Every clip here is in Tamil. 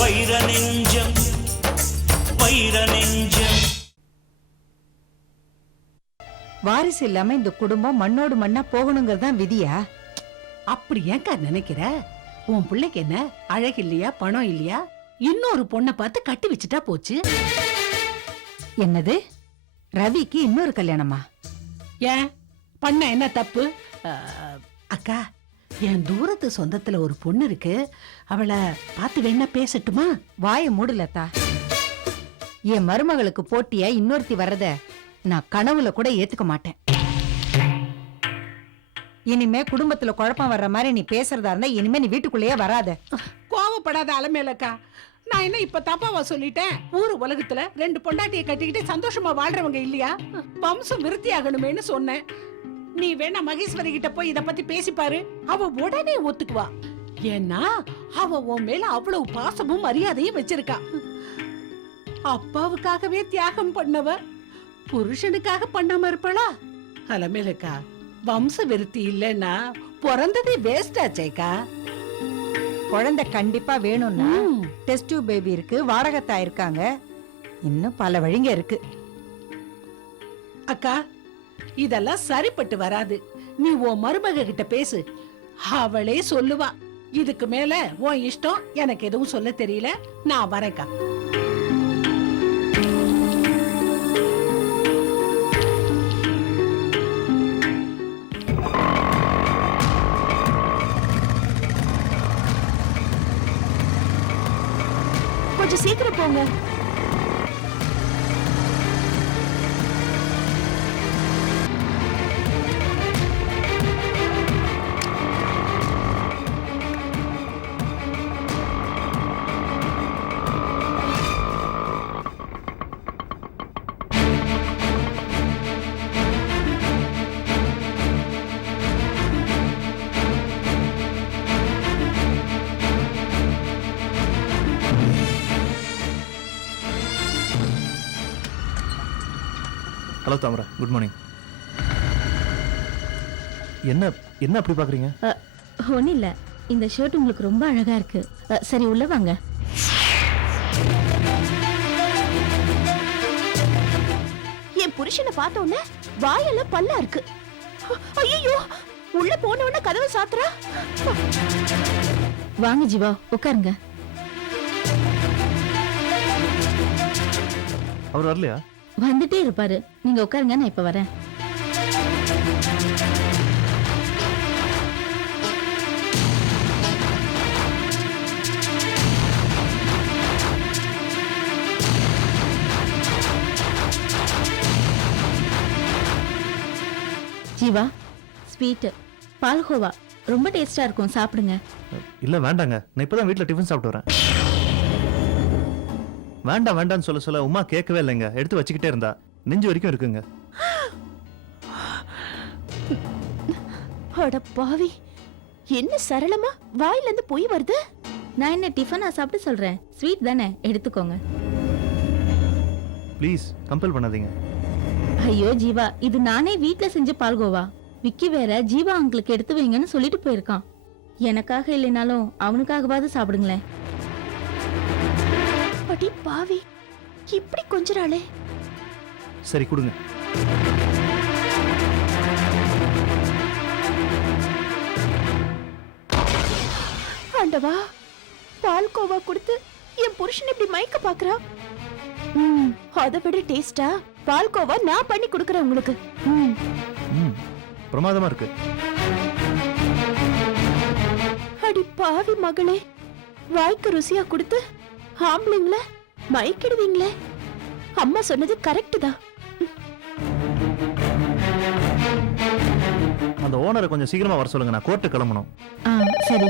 வைர நெஞ்சம் வைர நெஞ்சம் வாரிசு இல்லாம இந்த குடும்பம் மண்ணோடு மண்ணா போகணுங்கிறது தான் விதியா? அப்படி ஏன்க்கா நினைக்கிற? உன் பிள்ளைக்கு என்ன? அழகு இல்லையா? பணம் இல்லையா? இன்னொரு பொண்ணை பார்த்து கட்டி வச்சுட்டா போச்சு. என்னது? ரவிக்கு இன்னொரு கல்யாணமா? ஏன்? பண்ண என்ன தப்பு? அக்கா என் தூரத்து சொந்தத்துல ஒரு பொண்ணு இருக்கு. அவளை பார்த்து வேணா பேசட்டுமா? வாய மூடலத்தா. என் மருமகளுக்கு போட்டியா இன்னொருத்தி வர்றத நான் கனவுல கூட ஏத்துக்க மாட்டேன். இனிமே குடும்பத்துல குழப்பம் வர்ற மாதிரி நீ பேசுறதா இருந்தா இனிமே நீ வீட்டுக்குள்ளேயே வராத. கோவப்படாத அலமேலக்கா. நான் என்ன இப்ப தப்பாவா சொல்லிட்டேன்? ஊரு உலகத்துல ரெண்டு பொண்டாட்டியை கட்டிக்கிட்டு சந்தோஷமா வாழ்றவங்க இல்லையா? வம்சம் விருத்தி ஆகணுமேனு சொன்னேன். நீ வேணா மகேஸ்வரி கிட்ட போய் இத பத்தி பேசி பாரு. அவ உடனே ஒத்துக்குவா. ஏன்னா அவ உன் மேல அவ்வளவு பாசமும் மரியாதையும் வச்சிருக்கா. அப்பாவுக்காகவே தியாகம் பண்ணவ புருஷனுக்காக பண்ணாம இருப்பாளா? அலமேலக்கா வம்ச விருத்தி இல்லைன்னா பிறந்ததே வேஸ்ட் ஆச்சேக்கா குழந்தை கண்டிப்பா வேணும்னா. டெஸ்ட் டியூப் பேபி இருக்கு வாடகத்தாய் இருக்காங்க. இன்னும் பல வழிங்க இருக்கு. அக்கா இதெல்லாம் சரிப்பட்டு வராது. நீ உன் மருமக கிட்ட பேசு. அவளே சொல்லுவா. இதுக்கு மேல உன் இஷ்டம் எனக்கு எதுவும் சொல்ல தெரியல. நான் வரேக்கா கொஞ்சம் சீக்கிரம் போங்க. ஹலோ தாமரா குட் மார்னிங் என்ன என்ன அப்படி பார்க்குறீங்க? ஒன்றும் இல்லை இந்த ஷர்ட் உங்களுக்கு ரொம்ப அழகா இருக்கு. அ, சரி உள்ள வாங்க. என் புருஷனை பார்த்த உடனே வாயெல்லாம் பல்லா இருக்கு. ஐயோ உள்ள போன உடனே கதவை சாத்துறா? வாங்க ஜீவா உட்காருங்க. அவர் வரலையா? வந்துட்டே இருப்பாரு. நீங்க உட்காருங்க நான் இப்ப வரேன். ஜீவா ஸ்வீட்டு பால்கோவா. ரொம்ப டேஸ்டா இருக்கும் சாப்பிடுங்க. இல்லை வேண்டாங்க. நான் இப்போ தான் வீட்டில் டிஃபன் சாப்பிட்டு வரேன். வேண்டாம் வேண்டாம்னு சொல்ல சொல்ல உமா கேட்கவே இல்லைங்க. எடுத்து வச்சுக்கிட்டே இருந்தா. நெஞ்சு வரைக்கும் இருக்குங்க. அட பாவி. என்ன சரளமா? வாயில இருந்து பொய் வருது? நான் என்ன டிஃபனா சாப்பிட்டு சொல்றேன்? ஸ்வீட் தானே? எடுத்துக்கோங்க. ப்ளீஸ் கம்பல் பண்ணாதீங்க. ஐயோ ஜீவா இது நானே வீட்ல செஞ்ச பால்கோவா. விக்கி வேற ஜீவா அங்கிளுக்கு எடுத்து வைங்கன்னு சொல்லிட்டு போயிருக்கான். எனக்காக இல்லைனாலும் அவனுக்காகவாவது சாப்பிடுங்களேன். அடி பாவி. இப்படி கொஞ்சறாளே. சரி கொடுங்க. ஆண்டவா பால்கோவா கொடுத்து என் புருஷன் இப்படி மயக்க பாக்குறா? ம் அதை விட டேஸ்டா? பால்கோவா நான் பண்ணி கொடுக்கறேன் உங்களுக்கு. ம். ம் பிரமாதமாக இருக்கு. அடி பாவி மகளே வாய்க்கு ருசியா கொடுத்து ஆம்பளைங்கள? மயக்கிடுவீங்களே? அம்மா சொன்னது கரெக்ட் தான். அந்த ஓனரை கொஞ்சம் சீக்கிரமா வர சொல்லுங்க நான் கோர்ட்டு கிளம்பணும். ஆ சரி.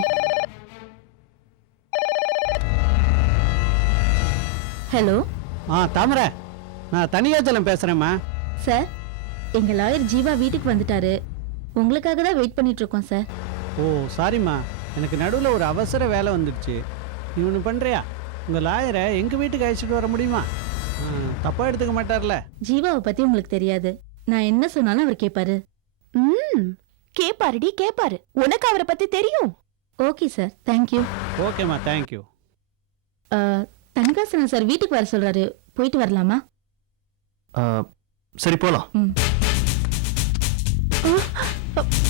ஹலோ? ஆ தாமரை நான் தனியாச்சலம் பேசுகிறேம்மா சார் எங்க லாயர் ஜீவா வீட்டுக்கு வந்துட்டாரு. உங்களுக்காக தான் வெயிட் பண்ணிட்டு இருக்கோம் சார். ஓ சாரிம்மா எனக்கு நடுவில் ஒரு அவசர வேலை வந்துடுச்சு. நீ ஒன்று பண்ணுறியா உங்கள் லாயரை எங்கள் வீட்டுக்கு அழைச்சிட்டு வர முடியுமா? தப்பாக எடுத்துக்க மாட்டார்ல. ஜீவாவை பத்தி உங்களுக்கு தெரியாது. நான் என்ன சொன்னாலும் அவர் கேட்பாரு ம் ம் கேப்பாருடி கேப்பாரு. உனக்கு அவரை பத்தி தெரியும். Okay sir. தேங்க்யூ ஓகேம்மா தேங்க்யூ தனகாசனம் சார் வீட்டுக்கு வர சொல்றாரு. போயிட்டு வரலாமா? சரி போலாம். அவங்கள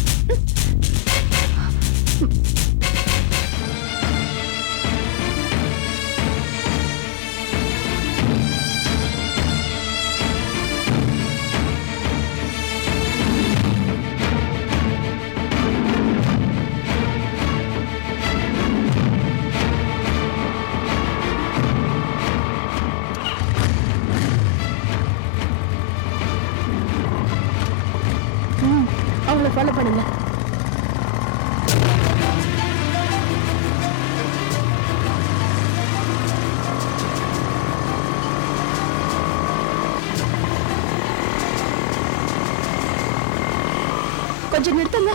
கொஞ்சம் நிறுத்துங்க.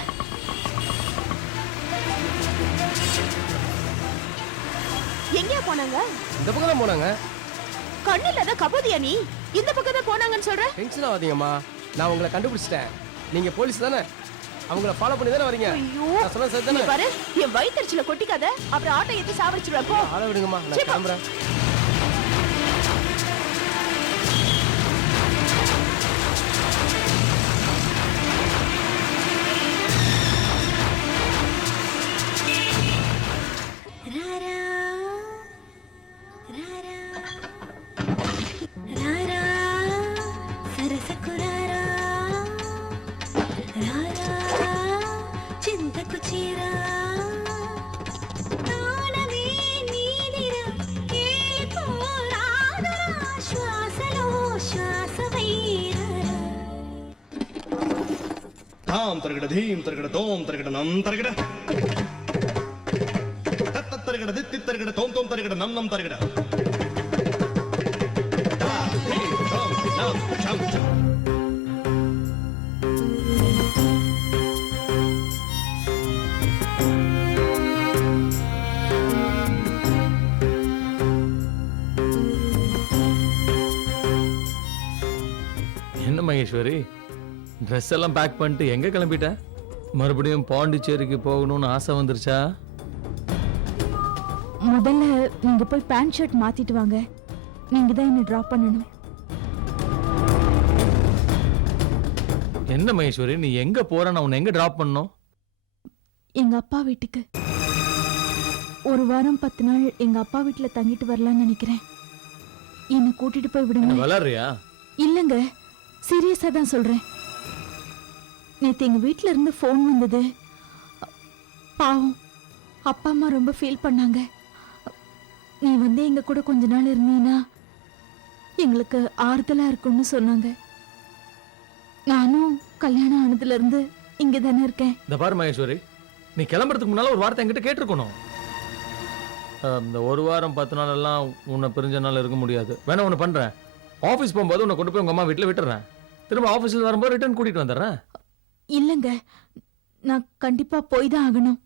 எங்கேயா போனாங்க? இந்த பக்கம் தான் போனாங்க. கண்ணு இல்லாத கபோதியா நீ? இந்த பக்கம் தான் போனாங்கன்னு சொல்ற? டென்ஷன் ஆகாதீங்கம்மா நான் உங்களை கண்டுபிடிச்சிட்டேன். நீங்க போலீஸ் தானே? அவங்கள ஃபாலோ பண்ணி தானே வரீங்க? ஐயோ நான் சொன்னது சரி தானே பாரு என் வயிற்றுல கொட்டிக்காத அப்புறம் ஆட்டோ எடுத்து சாவடிச்சிருவேன் போ. ஆள விடுங்கம்மா நான். கிளம்புறேன். ತಿರುಗಡ ತೋಂ ತಿರುಗಡ ನಮ್ ತಿರುಗಡ ತತ್ತ ತಿರುಗಡ ದಿತ್ತಿ ತಿರುಗಡ ತೋಂ ತೋಂ ತಿರುಗಡ ನಮ್ ನಮ್ ತಿರುಗಡ என்ன மகேஸ்வரி ட்ரெஸ் எல்லாம் பேக் பண்ணிட்டு எங்கே கிளம்பிட்டேன் மறுபடியும் பாண்டிச்சேரிக்கு போகணும்னு ஆசை வந்துருச்சா? முதல்ல நீங்க போய் பேண்ட் ஷர்ட் மாத்திட்டு வாங்க. நீங்க தான் என்ன டிராப் பண்ணணும். என்ன மகேஸ்வரி நீ எங்க போற நான் உன்னை எங்க டிராப் பண்ணணும்? எங்க அப்பா வீட்டுக்கு. ஒரு வாரம் பத்து நாள் எங்க அப்பா வீட்டுல தங்கிட்டு வரலாம்னு நினைக்கிறேன். என்னை கூட்டிட்டு போய் விடுங்க. விளாடுறியா இல்லங்க சீரியஸா தான் சொல்றேன். நேற்று எங்கள் வீட்ல இருந்து ஃபோன் வந்தது. பாவம் அப்பா அம்மா ரொம்ப ஃபீல் பண்ணாங்க. நீ வந்து எங்க கூட கொஞ்ச நாள் இருந்தீன்னா எங்களுக்கு ஆறுதலா இருக்கும்னு சொன்னாங்க. நானும் கல்யாணம் ஆனதுல இருந்து தானே இருக்கேன். இந்த பாரு மகேஸ்வரி நீ கிளம்புறதுக்கு முன்னால் ஒரு வார்த்தை என்கிட்ட கேட்டிருக்கணும். இந்த ஒரு வாரம் பத்து நாள் எல்லாம் உன்னை பிரிஞ்ச நாள் இருக்க முடியாது. வேணா ஒன்று பண்றேன். ஆஃபீஸ் போகும்போது உன்னை கொண்டு போய் உங்க அம்மா வீட்டில் விட்டுறேன். திரும்ப ஆஃபீஸில் வரும்போது ரிட்டர்ன் கூட்டிகிட்டு வந்துடுறேன். இல்லைங்க. நான் கண்டிப்பா போய் தான் ஆகணும்.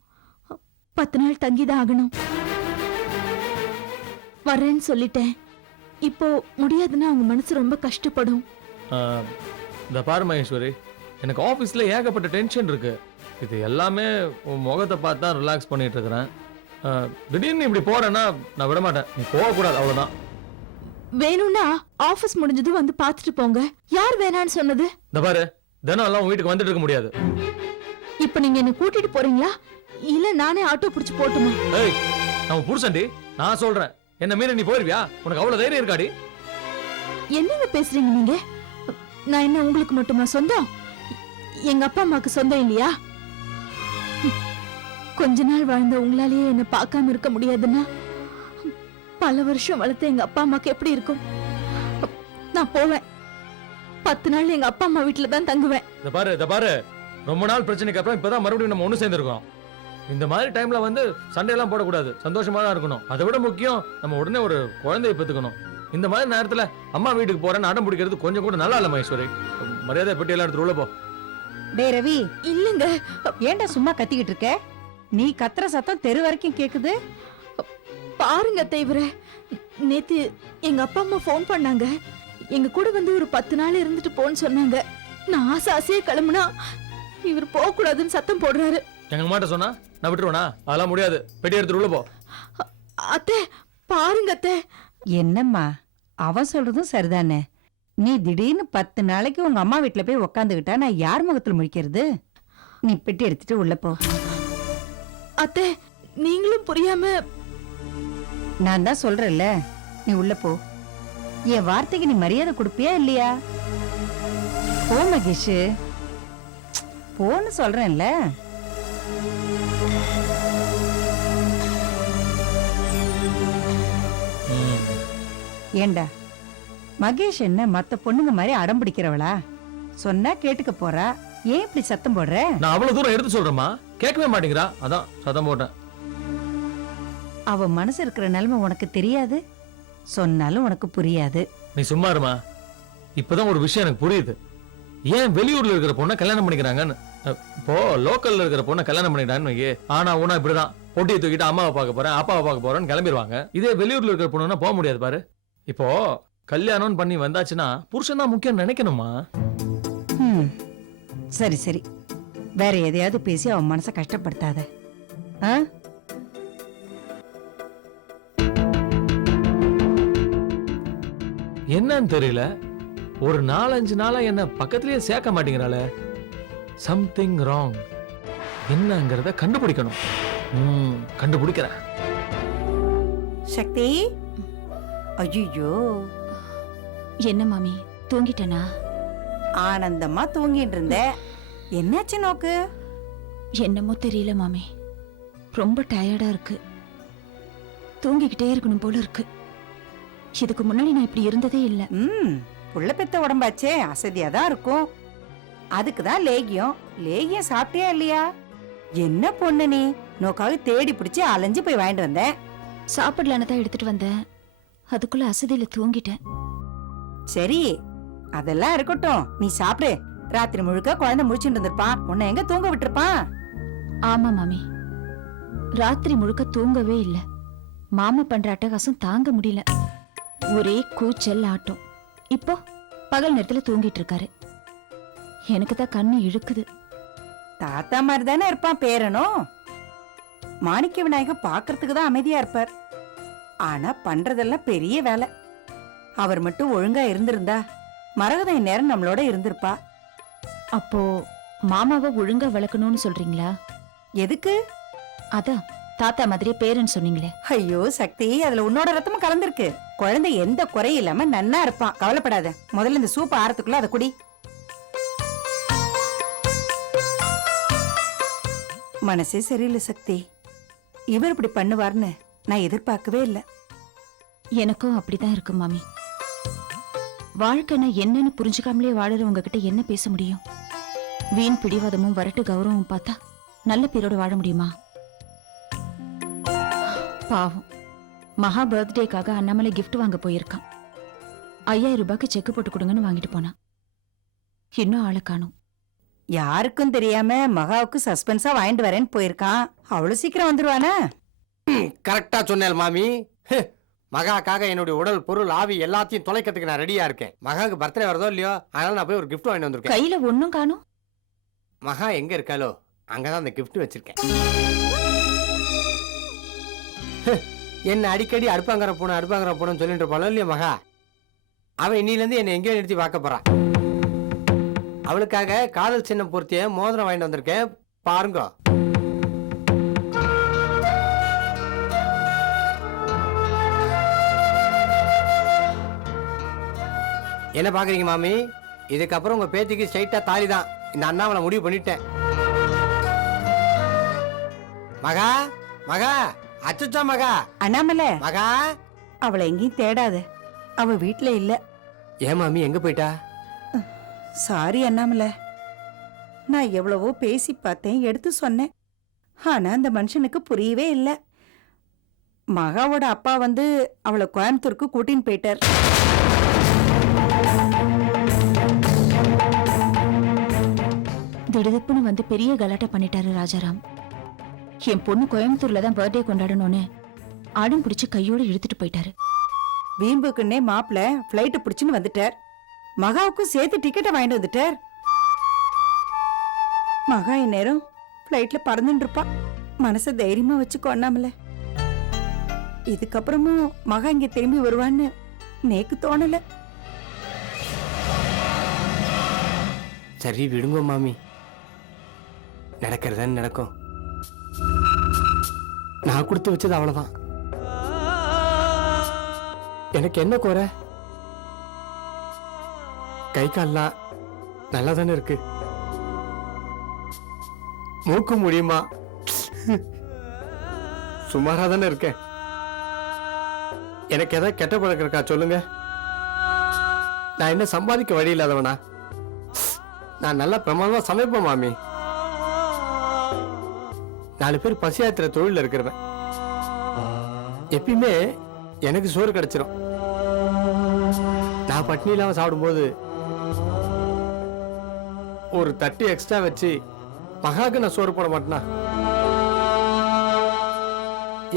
பத்து நாள் தங்கி தான் ஆகணும். வரேன்னு சொல்லிட்டேன். இப்போ முடியாதுன்னா அவங்க மனசு ரொம்ப கஷ்டப்படும். இந்த பாரு மகேஸ்வரி எனக்கு ஆஃபீஸில் ஏகப்பட்ட டென்ஷன் இருக்கு. இது எல்லாமே உன் முகத்தை பார்த்து தான் ரிலாக்ஸ் பண்ணிட்டு இருக்கிறேன். திடீர்னு இப்படி போறேன்னா நான் விட மாட்டேன் நீ போகக்கூடாது அவ்வளோதான் வேணும்னா ஆபீஸ் முடிஞ்சதும் வந்து பார்த்துட்டு போங்க. யார் வேணான்னு சொன்னது? இந்த பாரு தினம் எல்லாம் உன் வீட்டுக்கு வந்துட்டு இருக்க முடியாது. இப்போ நீங்க என்ன கூட்டிட்டு போறீங்களா? இல்ல நானே ஆட்டோ பிடிச்சு போட்டுமா? ஏய் நம்ம புருஷன்டி. நான் சொல்றேன். என்ன மீறி நீ போயிருவியா? உனக்கு அவ்வளவு தைரியம் இருக்காடி. என்னங்க பேசுறீங்க நீங்க? நான் என்ன உங்களுக்கு மட்டுமா சொந்தம்? எங்க அப்பா அம்மாக்கு சொந்தம் இல்லையா? கொஞ்ச நாள் வாழ்ந்த உங்களாலேயே என்ன பார்க்காம இருக்க முடியாதுன்னா பல வருஷம் வளர்த்த எங்க அப்பா அம்மாக்கு எப்படி இருக்கும்? நான் போவேன். பத்து நாள் எங்க அப்பா அம்மா வீட்டுல தான் தங்குவேன். இந்த பாரு இந்த பாரு. ரொம்ப நாள் பிரச்சனைக்கு அப்புறம் இப்பதான் மறுபடியும் நம்ம ஒண்ணு சேர்ந்திருக்கோம். இந்த மாதிரி டைம்ல வந்து சண்டையெல்லாம் போடக்கூடாது. சந்தோஷமா தான் இருக்கணும். அதை விட முக்கியம் நம்ம உடனே ஒரு குழந்தையை பெத்துக்கணும் இந்த மாதிரி நேரத்துல அம்மா வீட்டுக்கு போறேன்னு அடம் பிடிக்கிறது கொஞ்சம் கூட நல்லா இல்ல மகேஸ்வரி. மரியாதை பெட்டியெல்லாம் எடுத்து உள்ள போ. டேய் ரவி. இல்லங்க. ஏன்டா சும்மா கத்திக்கிட்டு இருக்க? நீ கத்துற சத்தம் தெரு வரைக்கும் கேக்குது. பாருங்க தேவர. நேத்து எங்க அப்பா அம்மா ஃபோன் பண்ணாங்க. எங்க கூட வந்து ஒரு பத்து நாள் இருந்துட்டு போன்னு சொன்னாங்க. நான் ஆசை ஆசையா கிளம்புனா இவர் போக கூடாதுன்னு சத்தம் போடுறாரு. எங்க மாட்ட சொன்னா நான் விட்டுருவேனா? அதெல்லாம் முடியாது. பெட்டி எடுத்துட்டு உள்ள போ. அத்தை பாருங்க அத்தை. என்னம்மா? அவன் சொல்றதும் சரிதானே? நீ திடீர்னு பத்து நாளைக்கு உங்க அம்மா வீட்ல போய் உக்காந்துக்கிட்டா நான் யார் முகத்துல முழிக்கிறது? நீ பெட்டி எடுத்துட்டு உள்ள போ. அத்தை நீங்களும் புரியாம நான் தான் சொல்றேன்ல. நீ உள்ள போ. என் வார்த்தைக்கு நீ மரியாதை கொடுப்பியா இல்லையா? போ மகேஷ். போன்னு சொல்றேன்ல. ஏண்டா மகேஷ் என்ன மத்த பொண்ணுங்க மாதிரி அடம் பிடிக்கிறவளா? சொன்னா கேட்டுக்க போறா? ஏன் இப்படி சத்தம் போடுற? நான் அவ்வளவு தூரம் எடுத்து சொல்றேம்மா. கேட்கவே மாட்டேங்கிறா. அதான் சத்தம் போட்டேன். அவ மனசு இருக்கிற நிலைமை உனக்கு தெரியாது? சொன்னாலும் உனக்கு புரியாது. நீ சும்மா இருமா. இப்பதான் ஒரு விஷயம் எனக்கு புரியுது. ஏன் வெளியூர்ல இருக்கிற பொண்ணை கல்யாணம் பண்ணிக்கிறாங்கன்னு? அஹ், இப்போ லோக்கல்ல இருக்கிற பொண்ணை கல்யாணம் பண்ணிட்டான்னு வையே. ஆனா உனா இப்படிதான். பொட்டியை தூக்கிட்டு அம்மாவை பார்க்க போறேன் அப்பாவை பார்க்க போறேன்னு கிளம்பிடுவாங்க இதே வெளியூர்ல இருக்கிற பொண்ணுன்னா போக முடியாது பாரு. இப்போ கல்யாணம் பண்ணி வந்தாச்சுன்னா புருஷன் தான் முக்கியம் நினைக்கணுமா? ம் சரி சரி. வேற எதையாவது பேசி அவன் மனசை கஷ்டப்படுத்தாத. ஆ? என்னன்னு தெரியல. ஒரு நாலஞ்சு நாளா என்ன பக்கத்துலயே சேர்க்க மாட்டேங்கிறாளே. சம்திங் ராங் என்னங்கிறத கண்டுபிடிக்கணும். ம், கண்டுபிடிக்கிறேன். சக்தி? ஐயோ என்ன மாமி தூங்கிட்டேனா? ஆனந்தமா தூங்கிட்டு இருந்த. என்னாச்சு நோக்கு? என்னமோ தெரியல மாமி. ரொம்ப டயர்டா இருக்கு. தூங்கிக்கிட்டே இருக்கணும் போல இருக்கு. இதுக்கு முன்னாடி நான் இப்படி இருந்ததே இல்ல. ம் புள்ள பெத்த உடம்பாச்சே அசதியா தான் இருக்கும். அதுக்கு தான் லேகியம். லேகியம் சாப்பிட்டியா இல்லையா? என்ன பொண்ணு நீ? நோக்காக தேடி பிடிச்சு அலைஞ்சு போய் வாங்கிட்டு வந்தேன். சாப்பிடலான்னு தான் எடுத்துட்டு வந்தேன். அதுக்குள்ள அசதியில தூங்கிட்டேன். சரி அதெல்லாம் இருக்கட்டும். நீ சாப்பிடு. ராத்திரி முழுக்க குழந்தை முடிச்சுட்டு இருந்திருப்பான். உன்னை எங்க தூங்க விட்டுருப்பான்? ஆமா மாமி. ராத்திரி முழுக்க தூங்கவே இல்ல. மாமா பண்ற அட்டகாசம் தாங்க முடியல. ஒரே கூச்சல் ஆட்டம். இப்போ பகல் நேரத்துல தூங்கிட்டு இருக்காரு எனக்கு தான் கண்ணு இழுக்குது. தாத்தா மாதிரி தானே இருப்பான் பேரனும் மாணிக்க விநாயகர் பாக்குறதுக்கு தான் அமைதியா இருப்பார். ஆனா பண்றதெல்லாம் பெரிய வேலை. அவர் மட்டும் ஒழுங்கா இருந்திருந்தா மரகத நேரம் நம்மளோட இருந்திருப்பா. அப்போ மாமாவை ஒழுங்கா வளர்க்கணும்னு சொல்றீங்களா? எதுக்கு? அதான். தாத்தா மாதிரியே பேரன் சொன்னீங்களே. ஐயோ சக்தி அதுல உன்னோட ரத்தமும் கலந்திருக்கு. குழந்தை எந்த குறையும் இல்லாம நன்னா இருப்பான். கவலைப்படாத. முதல்ல இந்த சூப் ஆறதுக்குள்ள அதை குடி. மனசே சரியில்லை சக்தி. இவர் இப்படி பண்ணுவார்னு நான் எதிர்பார்க்கவே இல்லை. எனக்கும் அப்படிதான் இருக்கு மாமி. வாழ்க்கைனா என்னன்னு புரிஞ்சுக்காமலே வாழறவங்க கிட்ட என்ன பேச முடியும்? வீண் பிடிவாதமும் வரட்டு கௌரவமும் பார்த்தா நல்ல பேரோட வாழ முடியுமா? பாவம். மகா பர்த்டேக்காக அண்ணாமலை gift வாங்க போயிருக்கான். ஐயாயிரம் ரூபாய்க்கு செக் போட்டு கொடுங்கன்னு வாங்கிட்டு போனான். இன்னும் ஆளை காணும். யாருக்கும் தெரியாம மகாவுக்கு சஸ்பென்ஸா வாங்கிட்டு வரேன்னு போயிருக்கான். அவ்வளவு சீக்கிரம் வந்துருவானா? கரெக்டா சொன்னேன் மாமி. ஹ், மகாக்காக என்னுடைய உடல் பொருள் ஆவி எல்லாத்தையும் தொலைக்கிறதுக்கு நான் ரெடியா இருக்கேன். மகாவுக்கு பர்த்டே வரதோ இல்லையோ அதனால நான் போய் ஒரு gift வாங்கிட்டு வந்திருக்கேன். கையில ஒன்னும் காணும். மகா எங்க இருக்காளோ அங்கதான் அந்த gift வச்சிருக்கேன். என்னை அடிக்கடி அடுப்பாங்கிற போன அடுப்பாங்கிற போனன்னு சொல்லிட்டு இருப்பாளோ இல்லையா மகா? அவன் இன்னிலேருந்து என்னை எங்கேயோ நிறுத்தி பார்க்க போகிறான் அவளுக்காக காதல் சின்ன பொருத்திய மோதிரம் வாங்கிட்டு வந்திருக்கேன். பாருங்க. என்ன பாக்குறீங்க மாமி? இதுக்கப்புறம் உங்க பேத்திக்கு ஸ்ட்ரைட்டா தாலி தான். இந்த அண்ணாவளை முடிவு பண்ணிட்டேன். மகா மகா! அச்சுச்சா மகா. அண்ணாமலை. மகா. அவளை எங்கேயும் தேடாத. அவ வீட்ல இல்ல. ஏன் மாமி எங்க போயிட்டா? சாரி அண்ணாமலை. நான் எவ்வளவோ பேசி பார்த்தேன் எடுத்து சொன்னேன். ஆனா அந்த மனுஷனுக்கு புரியவே இல்லை. மகாவோட அப்பா வந்து அவளை கோயம்புத்தூருக்கு கூட்டின்னு போயிட்டார். திடுதிப்புன்னு வந்து பெரிய கலாட்டா பண்ணிட்டாரு ராஜாராம். என் பொண்ணு கோயம்புத்தூர்ல தான் பர்த்டே கொண்டாடணும்னு. ஆடம் பிடிச்சு கையோட இழுத்துட்டு போயிட்டாரு. வீம்புக்குன்னே மாப்பிள்ள ஃப்ளைட்டு பிடிச்சுன்னு வந்துட்டார். மகாவுக்கும் சேர்த்து டிக்கெட்டை வாங்கிட்டு வந்துட்டார். மகா இந்நேரம் ஃப்ளைட்ல பறந்துட்டு இருப்பா. மனசை தைரியமா வச்சுக்கோ அண்ணாமலை. இதுக்கப்புறமும் மகா இங்க திரும்பி வருவான்னு நேக்கு தோணல. சரி விடுங்க மாமி. நடக்கிறதா நடக்கும். நான் கொடுத்து வச்சது அவ்வளவுதான். எனக்கு என்ன குறை கை கால்லாம் நல்லா தானே இருக்கு. மூக்கு முடியுமா? சுமாரா தானே இருக்கேன். எனக்கு எதாவது கெட்ட பழக்கம் இருக்கா? சொல்லுங்க. நான் என்ன சம்பாதிக்க வழி இல்லாதவனா? நான் நல்லா பிரமாதமா சமைப்பேன் மாமி. நாலு பேர் பசியாத்திர தொழிலில் இருக்கிறவன். எப்பயுமே எனக்கு சோறு கிடைச்சிரும். நான் பட்னி இல்லாமல் சாப்பிடும்போது ஒரு தட்டு எக்ஸ்ட்ரா வச்சு மகாவுக்கு நான் சோறு போட மாட்டேனா?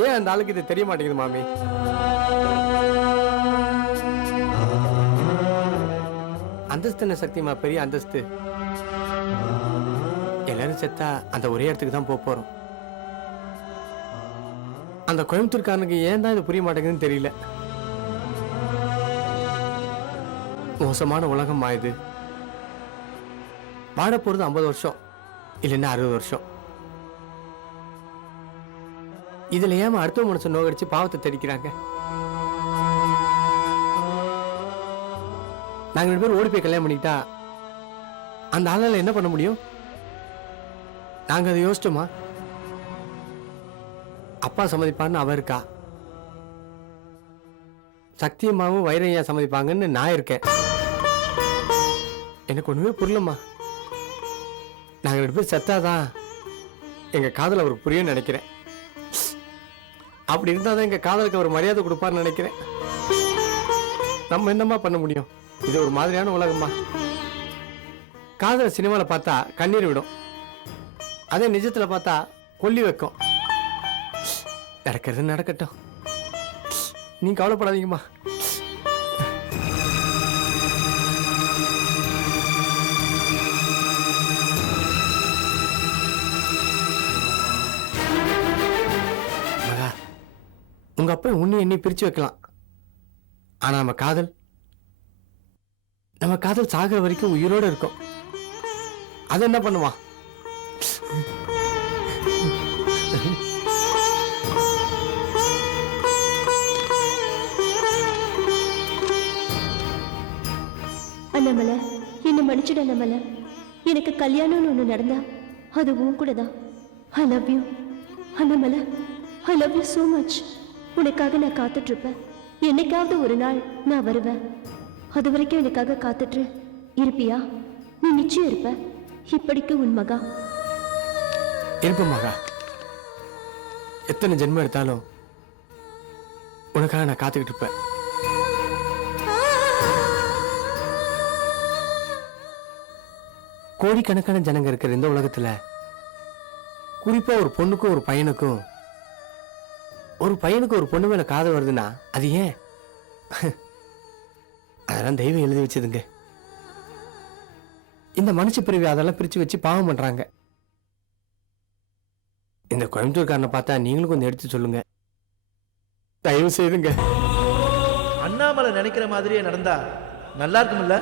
ஏன் அந்த ஆளுக்கு இது தெரிய மாட்டேங்குது மாமி? அந்தஸ்து என்ன சக்திமா? பெரிய அந்தஸ்து. எல்லாரும் செத்தா அந்த ஒரே இடத்துக்கு தான் போக போறோம். அந்த கோயம்புத்தூர்காரனுக்கு ஏன் தான் இது புரிய மாட்டேங்குதுன்னு தெரியல. மோசமான உலகம் ஆயுது வாழ போறது ஐம்பது வருஷம் இல்லைன்னா அறுபது வருஷம். இதுல ஏன் அடுத்த மனுஷன் நோகடிச்சு பாவத்தை தெடிக்கிறாங்க நாங்க ரெண்டு பேரும் ஓடி போய் கல்யாணம் பண்ணிக்கிட்டா அந்த ஆளால் என்ன பண்ண முடியும்? நாங்க அதை யோசிச்சோமா? அப்பா சம்மதிப்பான்னு அவ இருக்கா. சக்தியம்மாவும் வைரையா சம்மதிப்பாங்கன்னு நான் இருக்கேன். எனக்கு ஒண்ணுமே புரியலம்மா. நாங்க ரெண்டு பேரும் செத்தாதான் எங்க காதல் அவருக்கு புரியும்னு நினைக்கிறேன். அப்படி இருந்தாதான் எங்க காதலுக்கு அவர் மரியாதை கொடுப்பார்னு நினைக்கிறேன். நம்ம என்னம்மா பண்ண முடியும்? இது ஒரு மாதிரியான உலகம்மா. காதலை சினிமாவில் பார்த்தா கண்ணீர் விடும். அதே நிஜத்துல பார்த்தா கொல்லி வைக்கும். நடக்கிறது நடக்கட்டும். நீ கவலைப்படாதீங்கம்மா. மகா உங்க அப்பா உன்னை என்னை பிரிச்சு வைக்கலாம். ஆனா நம்ம காதல் நம்ம காதல் சாகிற வரைக்கும் உயிரோட இருக்கும். அது என்ன பண்ணுவான்? அண்ணாமலை என்ன மன்னிச்சிடு அண்ணாமலை எனக்கு கல்யாணம்னு ஒன்று நடந்தா அது உன் கூட தான் I love you Annamalai I love you so much உனக்காக நான் காத்துட்ருப்பேன். என்னைக்காவது ஒரு நாள் நான் வருவேன். அது வரைக்கும் எனக்காக காத்துட்டு இருப்பியா? நீ நிச்சயம் இருப்ப. இப்படிக்கு உன் மகா. இருப்பேன் மகா. எத்தனை ஜென்மம் எடுத்தாலும் உனக்காக நான் காத்துக்கிட்டு இருப்பேன். கோடிக்கணக்கான ஜனங்க இருக்கிற இந்த உலகத்துல. குறிப்பாக ஒரு பொண்ணுக்கும் ஒரு பையனுக்கும். ஒரு பையனுக்கு ஒரு பொண்ணு மேலே காதல் வருதுன்னா அது ஏன்? அதெல்லாம் தெய்வம் எழுதி வச்சதுங்க. இந்த மனுஷ பிரிவு அதெல்லாம் பிரிச்சு வச்சு பாவம் பண்றாங்க. இந்த கோயம்புத்தூர்காரனை பார்த்தா நீங்களும் கொஞ்சம் எடுத்து சொல்லுங்க. தயவு செய்துங்க. அண்ணாமலை நினைக்கிற மாதிரியே நடந்தா நல்லா இருக்கும்ல?